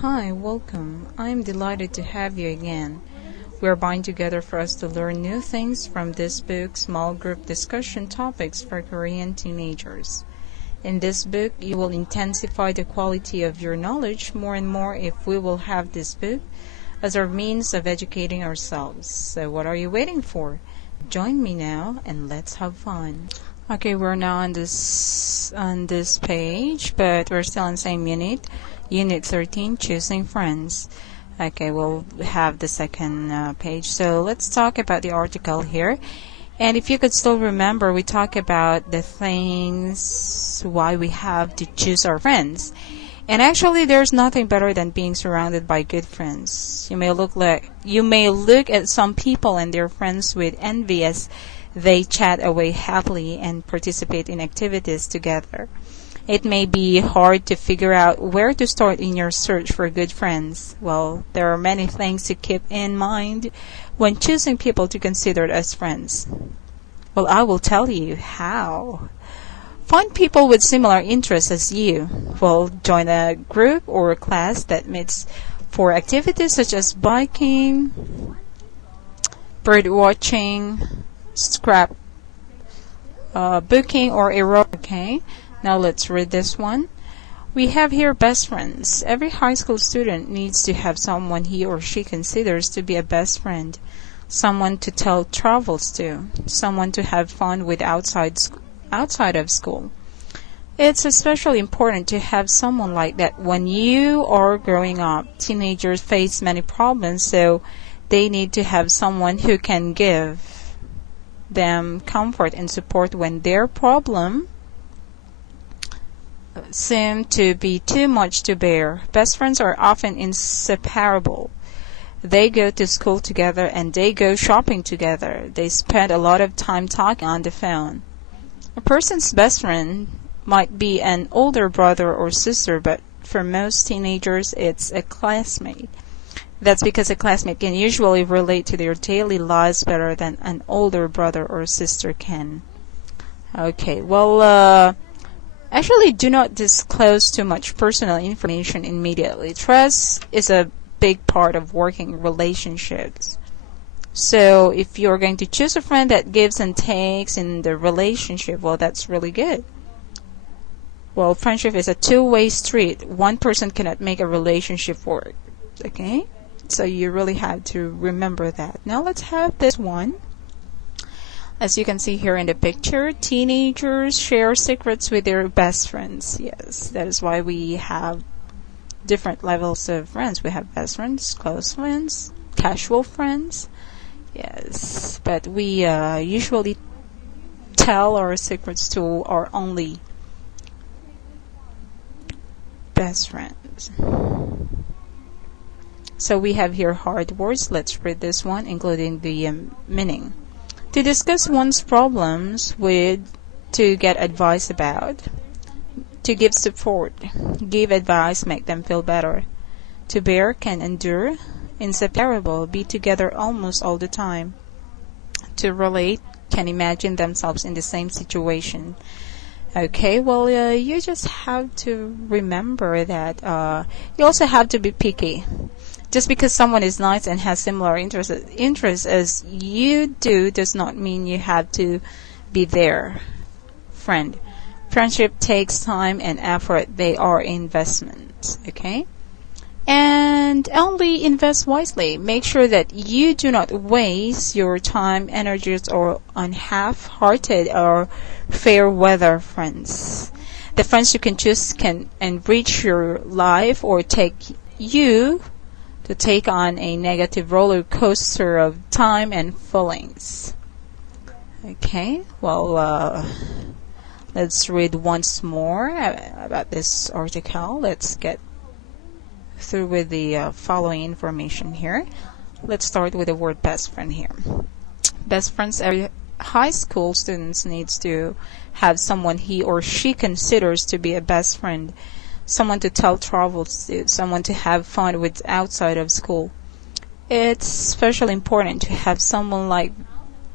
Hi, welcome. I'm delighted to have you again. We're bind together for us to learn new things from this book, Small Group Discussion Topics for Korean Teenagers. In this book, you will intensify the quality of your knowledge more and more if we will have this book as our means of educating ourselves. So what are you waiting for? Join me now and let's have fun. Okay, we're now on this page, but we're still in the same unit. Unit 13, Choosing Friends. Okay, we'll have the second page. So let's talk about the article here. And if you could still remember, we talk about the things why we have to choose our friends. And actually, there's nothing better than being surrounded by good friends. You may look at some people and their friends with envy as they chat away happily and participate in activities together. It may be hard to figure out where to start in your search for good friends. Well, there are many things to keep in mind when choosing people to consider as friends. Well, I will tell you how. Find people with similar interests as you. Well, join a group or a class that meets for activities such as biking, bird watching, scrap booking, or aerobic. Okay, now let's read this one. We have here best friends. Every high school student needs to have someone he or she considers to be a best friend, someone to tell travels to, someone to have fun with outside of school. It's especially important to have someone like that when you are growing up. Teenagers face many problems, so they need to have someone who can give them comfort and support when their problem seem to be too much to bear. Best friends are often inseparable. They go to school together and they go shopping together. They spend a lot of time talking on the phone. A person's best friend might be an older brother or sister, but for most teenagers it's a classmate. That's because a classmate can usually relate to their daily lives better than an older brother or sister can. Okay, well, actually do not disclose too much personal information immediately. Trust is a big part of working relationships. So if you're going to choose a friend that gives and takes in the relationship, well, that's really good. Well, friendship is a two-way street. One person cannot make a relationship work. Okay? So you really have to remember that. Now let's have this one. As you can see here in the picture, teenagers share secrets with their best friends. Yes, that is why we have different levels of friends. We have best friends, close friends, casual friends. Yes, but we usually tell our secrets to our only best friends. So we have here hard words. Let's read this one, including the meaning. To discuss one's problems with, to get advice about, to give support, give advice, make them feel better. To bear, can endure, inseparable, be together almost all the time. To relate, can imagine themselves in the same situation. Okay, well, you just have to remember that you also have to be picky. Just because someone is nice and has similar interests as you do does not mean you have to be their friend. Friendship takes time and effort. They are investments, okay? And only invest wisely. Make sure that you do not waste your time, energies, or on half-hearted or fair-weather friends. The friends you can choose can enrich your life or take you to take on a negative roller coaster of time and feelings. Okay, well, let's read once more about this article. Let's get through with the following information here. Let's start with the word best friend here. Best friends, every high school student needs to have someone he or she considers to be a best friend. Someone to tell travels to, someone to have fun with outside of school. It's especially important to have someone like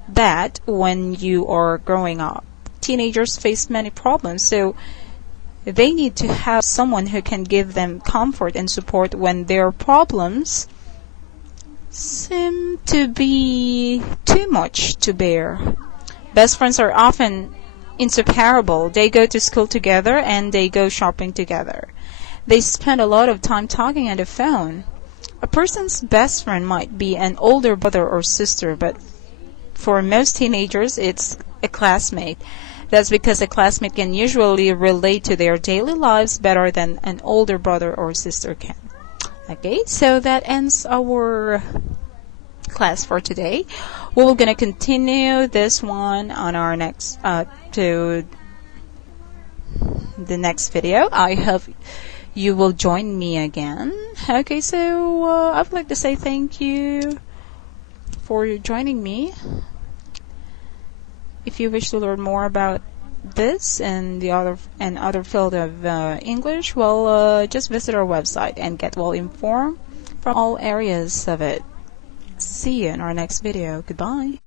that when you are growing up. Teenagers face many problems, so They need to have someone who can give them comfort and support when their problems seem to be too much to bear. Best friends are often inseparable. They go to school together and they go shopping together. They spend a lot of time talking on the phone. A person's best friend might be an older brother or sister, but for most teenagers, it's a classmate. That's because a classmate can usually relate to their daily lives better than an older brother or sister can. Okay, so that ends our class for today. We're going to continue this one on our next to the next video. I hope you will join me again. Okay, so I would like to say thank you for joining me. If you wish to learn more about this and the other field of English, well, just visit our website and get well informed from all areas of it. See you in our next video. Goodbye.